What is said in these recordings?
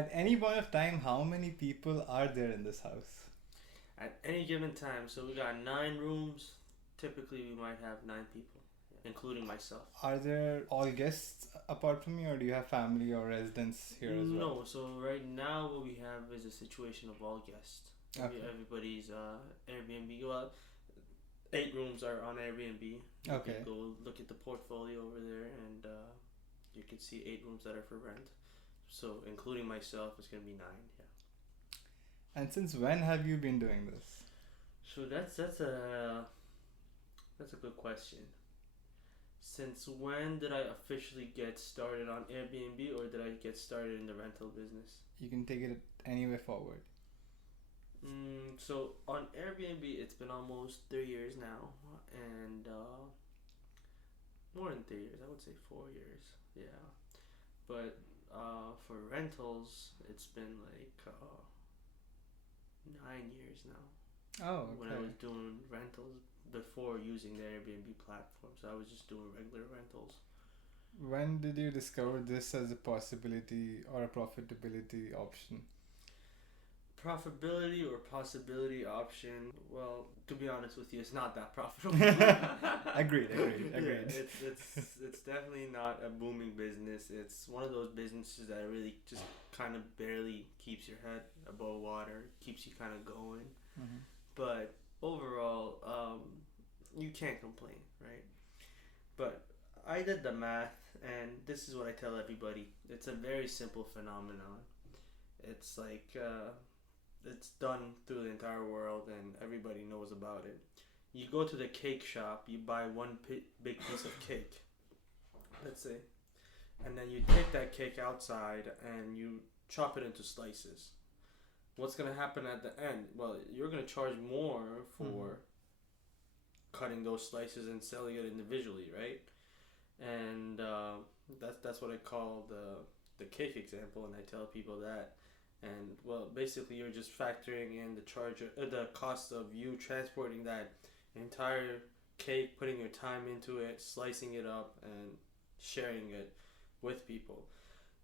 At any point of time, how many people are there in this house? At any given time, so we got 9 rooms. Typically, we might have 9 people, including myself. Are there all guests apart from you, or do you have family or residents here as well? No, so right now what we have is a situation of all guests. Okay. Everybody's Airbnb. Well, 8 rooms are on Airbnb. You Okay. can go look at the portfolio over there, and you can see 8 rooms that are for rent. So including myself, it's gonna be 9. Yeah. And since when have you been doing this? So that's a good question. Since when did I officially get started on Airbnb, or did I get started in the rental business? You can take it any way forward. So on Airbnb, it's been almost 3 years now, and more than 3 years, I would say 4 years. Yeah, but for rentals, it's been like 9 years now. Oh, When I okay. was doing rentals before using the Airbnb platform, so I was just doing regular rentals. When did you discover this as a possibility or a profitability option? Profitability or possibility option. Well, to be honest with you, it's not that profitable. Agreed. Yeah, it's definitely not a booming business. It's one of those businesses that really just kind of barely keeps your head above water, keeps you kind of going. Mm-hmm. But overall, you can't complain, right? But I did the math, and this is what I tell everybody. It's a very simple phenomenon. It's like it's done through the entire world, and everybody knows about it. You go to the cake shop, you buy one big piece of cake, let's say, and then you take that cake outside and you chop it into slices. What's gonna happen at the end? Well, you're gonna charge more for cutting those slices and selling it individually, right? And that's what I call the cake example, and I tell people that. And well, basically, you're just factoring in the cost of you transporting that entire cake, putting your time into it, slicing it up, and sharing it with people.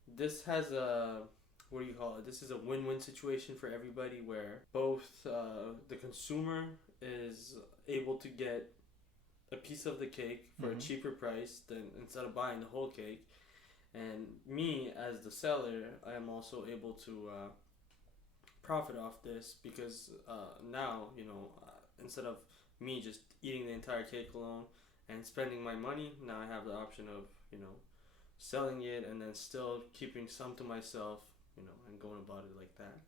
This has a what do you call it? This is a win-win situation for everybody, where both the consumer is able to get a piece of the cake for a cheaper price than instead of buying the whole cake, and me as the seller, I am also able to profit off this, because now instead of me just eating the entire cake alone and spending my money, now I have the option of selling it and then still keeping some to myself, and going about it like that.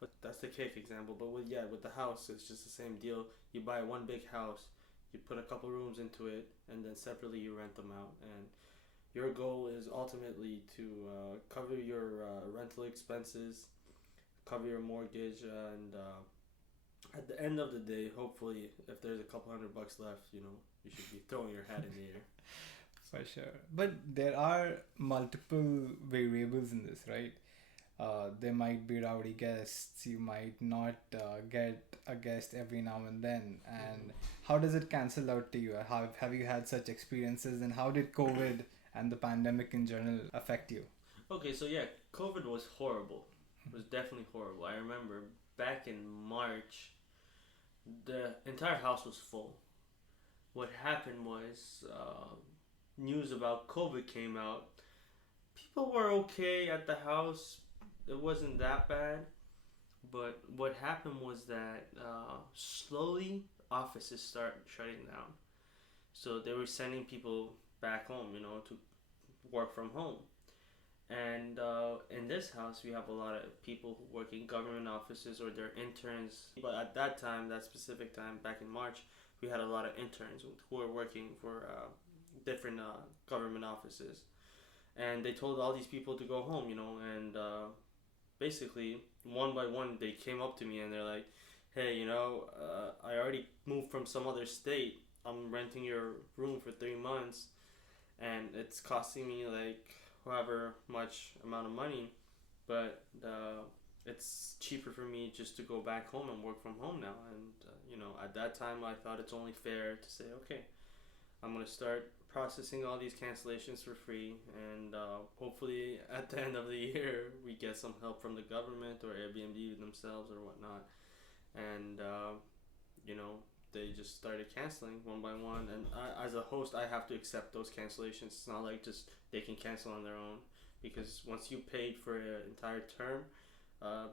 But that's the cake example. But with the house, it's just the same deal. You buy one big house, you put a couple rooms into it, and then separately you rent them out. And your goal is ultimately to cover your rental expenses, cover your mortgage, and at the end of the day, hopefully, if there's a couple $100 left, you should be throwing your hat in the air. For sure. But there are multiple variables in this, right? There might be rowdy guests. You might not get a guest every now and then. And how does it cancel out to you? Have you had such experiences? And how did COVID and the pandemic in general affect you? Okay, so yeah, COVID was horrible. It was definitely horrible. I remember back in March, the entire house was full. What happened was news about COVID came out. People were okay at the house. It wasn't that bad. But what happened was that slowly offices started shutting down. So they were sending people back home, to work from home. And in this house, we have a lot of people who work in government offices or they're interns. But at that time, that specific time, back in March, we had a lot of interns who were working for different government offices. And they told all these people to go home, and basically, one by one, they came up to me and they're like, hey, I already moved from some other state. I'm renting your room for 3 months, and it's costing me like however much amount of money, but it's cheaper for me just to go back home and work from home now. And at that time, I thought it's only fair to say, okay, I'm gonna start processing all these cancellations for free, and hopefully at the end of the year we get some help from the government or Airbnb themselves or whatnot, and you know, they just started canceling one by one, and as a host I have to accept those cancellations. It's not like just they can cancel on their own, because once you paid for an entire term,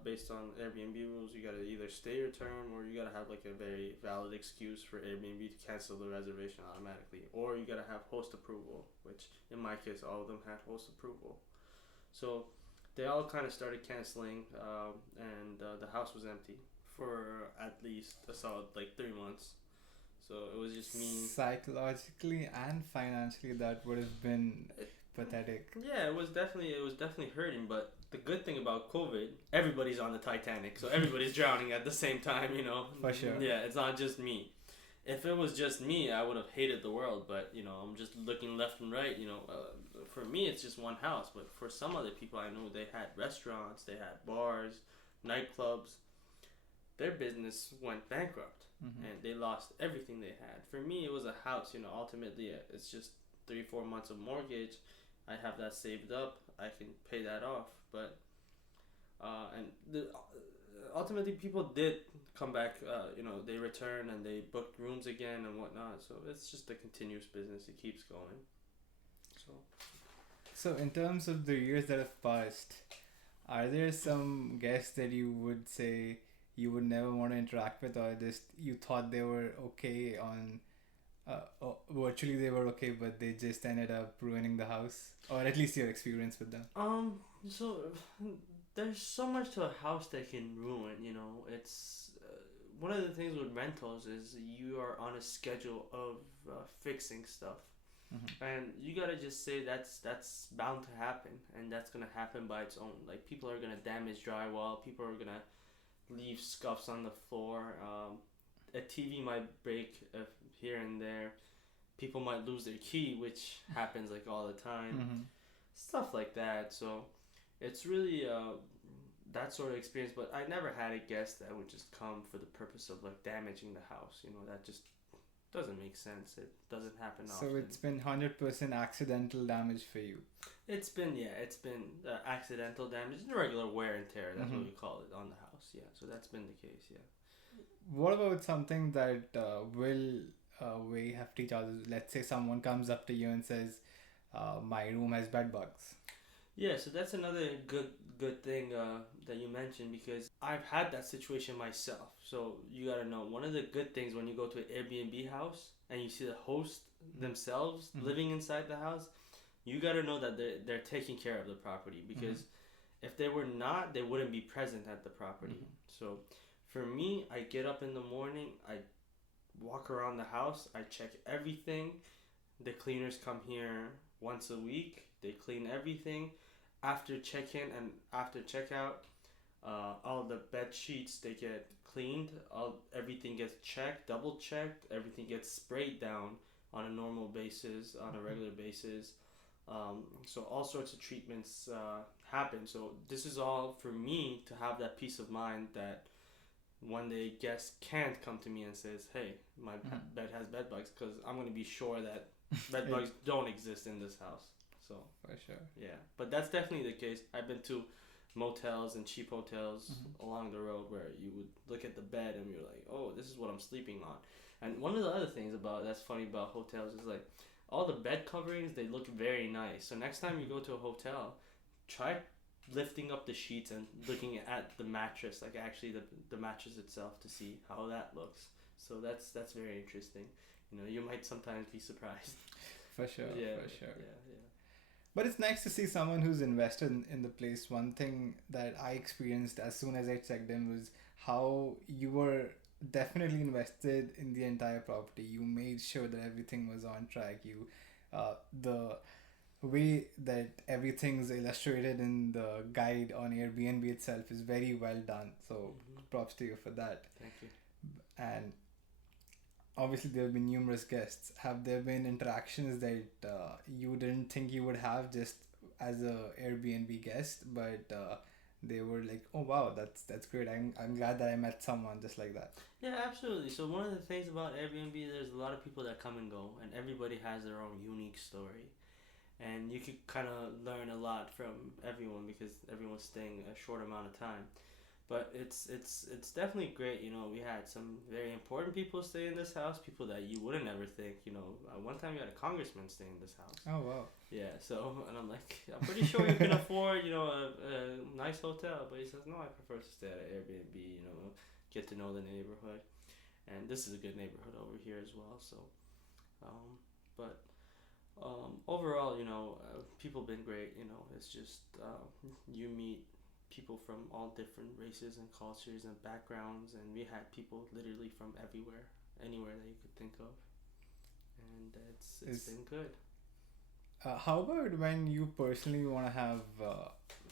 based on Airbnb rules, you gotta either stay your term, or you gotta have like a very valid excuse for Airbnb to cancel the reservation automatically, or you gotta have host approval, which in my case all of them had host approval. So they all kind of started canceling, and the house was empty for at least a solid like 3 months. So it was just me. Psychologically and financially, that would have been pathetic. Yeah, it was definitely hurting. But the good thing about COVID, everybody's on the Titanic, so everybody's drowning at the same time. You know. For sure. Yeah, it's not just me. If it was just me, I would have hated the world. But you know, I'm just looking left and right. You know, for me, it's just one house. But for some other people I know, they had restaurants, they had bars, nightclubs. Their business went bankrupt, and they lost everything they had. For me, it was a house. You know, ultimately, it's just 3-4 months of mortgage. I have that saved up. I can pay that off. But ultimately, people did come back. You know, they returned and they booked rooms again and whatnot. So it's just a continuous business. It keeps going. So in terms of the years that have passed, are there some guests that you would say you would never want to interact with, or just you thought they were okay on virtually they were okay, but they just ended up ruining the house, or at least your experience with them? So there's so much to a house that can ruin. You know, it's one of the things with rentals is you are on a schedule of fixing stuff. And you gotta just say that's bound to happen, and that's gonna happen by its own. Like, people are gonna damage drywall, people are gonna leave scuffs on the floor, a TV might break here and there, people might lose their key, which happens like all the time, stuff like that. So it's really that sort of experience. But I never had a guest that would just come for the purpose of like damaging the house. You know, that just doesn't make sense. It doesn't happen often. So it's been 100% accidental damage for you. It's been accidental damage, regular wear and tear. That's what we call it on the house. Yeah, so that's been the case. Yeah. What about something that will weigh hefty charges? Let's say someone comes up to you and says, "My room has bed bugs." Yeah, so that's another good thing that you mentioned, because I've had that situation myself. So you gotta know, one of the good things when you go to an Airbnb house and you see the host themselves living inside the house, you gotta know that they're taking care of the property, because if they were not, they wouldn't be present at the property. So for me, I get up in the morning, I walk around the house, I check everything. The cleaners come here once a week, they clean everything. After check-in and after checkout, all the bed sheets, they get cleaned, everything gets checked, double checked, everything gets sprayed down on a normal basis, on a regular basis. So all sorts of treatments happen. So this is all for me to have that peace of mind that one day guests can't come to me and says, "Hey, my bed has bed bugs," because I'm going to be sure that bed bugs don't exist in this house. So for sure. Yeah, but that's definitely the case. I've been to motels and cheap hotels along the road where you would look at the bed and you're like, "Oh, this is what I'm sleeping on." And one of the other things that's funny about hotels is like all the bed coverings, they look very nice. So next time you go to a hotel, try lifting up the sheets and looking at the mattress, like actually the mattress itself, to see how that looks. So that's very interesting. You know, you might sometimes be surprised. For sure. Yeah, for sure. Yeah. But it's nice to see someone who's invested in the place. One thing that I experienced as soon as I checked in was how you were definitely invested in the entire property. You made sure that everything was on track. You, the way that everything's illustrated in the guide on Airbnb itself is very well done. So props to you for that. Thank you. And obviously there have been numerous guests. Have there been interactions that you didn't think you would have just as a Airbnb guest, but they were like, oh wow, that's great. I'm glad that I met someone just like that. Yeah, absolutely. So one of the things about Airbnb, there's a lot of people that come and go, and everybody has their own unique story. And you could kind of learn a lot from everyone because everyone's staying a short amount of time. But it's definitely great. You know, we had some very important people stay in this house. People that you wouldn't ever think. You know, one time we had a congressman stay in this house. Oh wow. Yeah. So and I'm like, I'm pretty sure you can afford a nice hotel, but he says no. I prefer to stay at an Airbnb. You know, get to know the neighborhood, and this is a good neighborhood over here as well. So, but overall, people been great. You know, it's just you meet people from all different races and cultures and backgrounds, and we had people literally from everywhere, anywhere that you could think of, and it's been good. How about when you personally want to have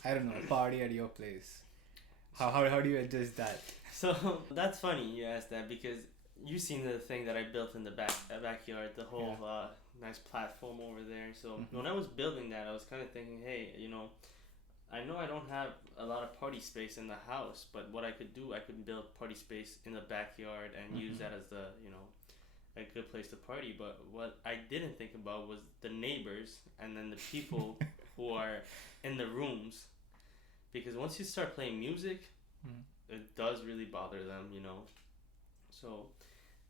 I don't know, a party at your place? How do you adjust that? So that's funny you asked that because you seen the thing that I built in the backyard, the whole nice platform over there. So when I was building that, I was kind of thinking, hey, I know I don't have a lot of party space in the house, but what I could do, I could build party space in the backyard and use that as a good place to party. But what I didn't think about was the neighbors and then the people who are in the rooms, because once you start playing music, it does really bother them, So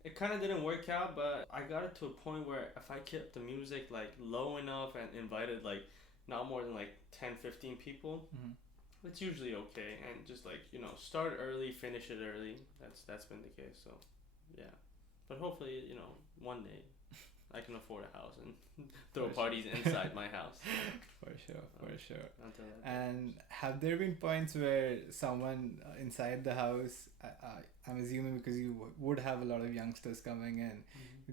it kind of didn't work out, but I got it to a point where if I kept the music like low enough and invited like not more than like 10-15 people, it's usually okay. And just like start early, finish it early. That's been the case. So yeah, but hopefully one day I can afford a house and throw parties inside my house. For sure. Until that And have there been points where someone inside the house, I'm assuming because you would have a lot of youngsters coming in,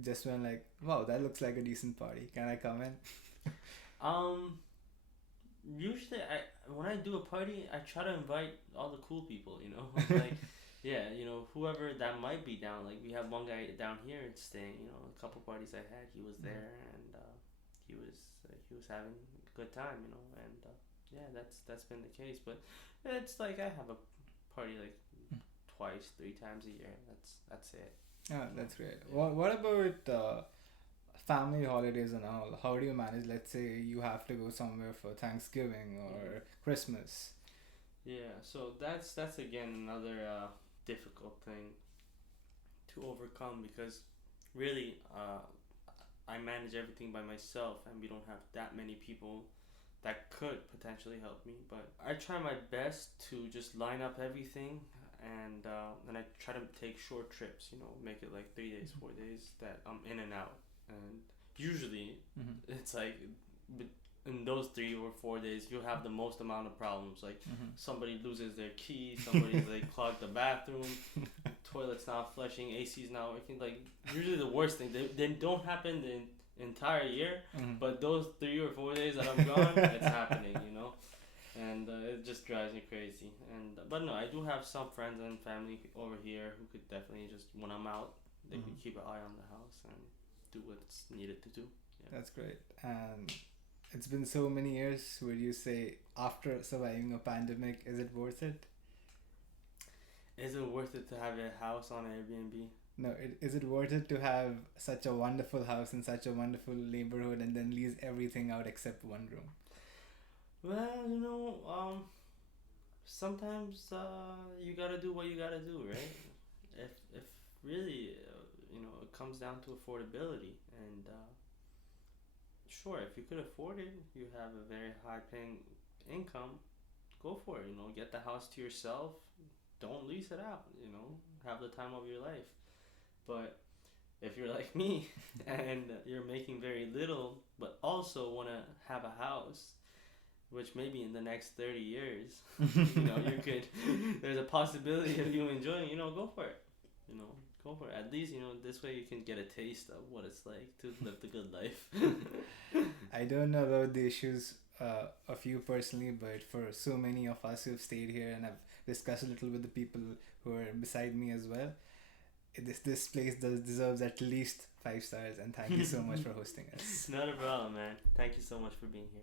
just went like, wow, that looks like a decent party. Can I come in? Usually when I do a party, I try to invite all the cool people, like whoever that might be down. Like we have one guy down here staying, a couple parties I had, he was there and he was having a good time, and that's been the case. But it's like I have a party like twice, 3 times a year. That's it. Yeah, that's great. What about family holidays and all? How do you manage? Let's say you have to go somewhere for Thanksgiving or Christmas. Yeah, so that's again another difficult thing to overcome because really I manage everything by myself and we don't have that many people that could potentially help me, but I try my best to just line up everything and I try to take short trips, make it like 3 days, 4 days that I'm in and out, and usually it's like in those 3 or 4 days you'll have the most amount of problems, like somebody loses their key, somebody's like clogged the bathroom, toilet's not flushing, AC's not working. Like usually the worst thing, they don't happen the entire year, but those 3 or 4 days that I'm gone, it's happening, and it just drives me crazy. And but no, I do have some friends and family over here who could definitely just, when I'm out, they could keep an eye on the house and do what's needed to do. Yeah. That's great. And it's been so many years. Would you say after surviving a pandemic, is it worth it? Is it worth it to have a house on Airbnb? No, is it worth it to have such a wonderful house in such a wonderful neighborhood and then lease everything out except one room? Well, sometimes you gotta do what you gotta do, right? If really, it comes down to affordability, and sure, if you could afford it, you have a very high-paying income, go for it. Get the house to yourself. Don't lease it out. Have the time of your life. But if you're like me and you're making very little, but also want to have a house, which maybe in the next 30 years, you could, there's a possibility of you enjoying, go for it. Go for it. At least, this way you can get a taste of what it's like to live the good life. I don't know about the issues of you personally, but for so many of us who've stayed here, and I've discussed a little with the people who are beside me as well, this place deserves at least 5 stars, and thank you so much for hosting us. Not a problem, man. Thank you so much for being here.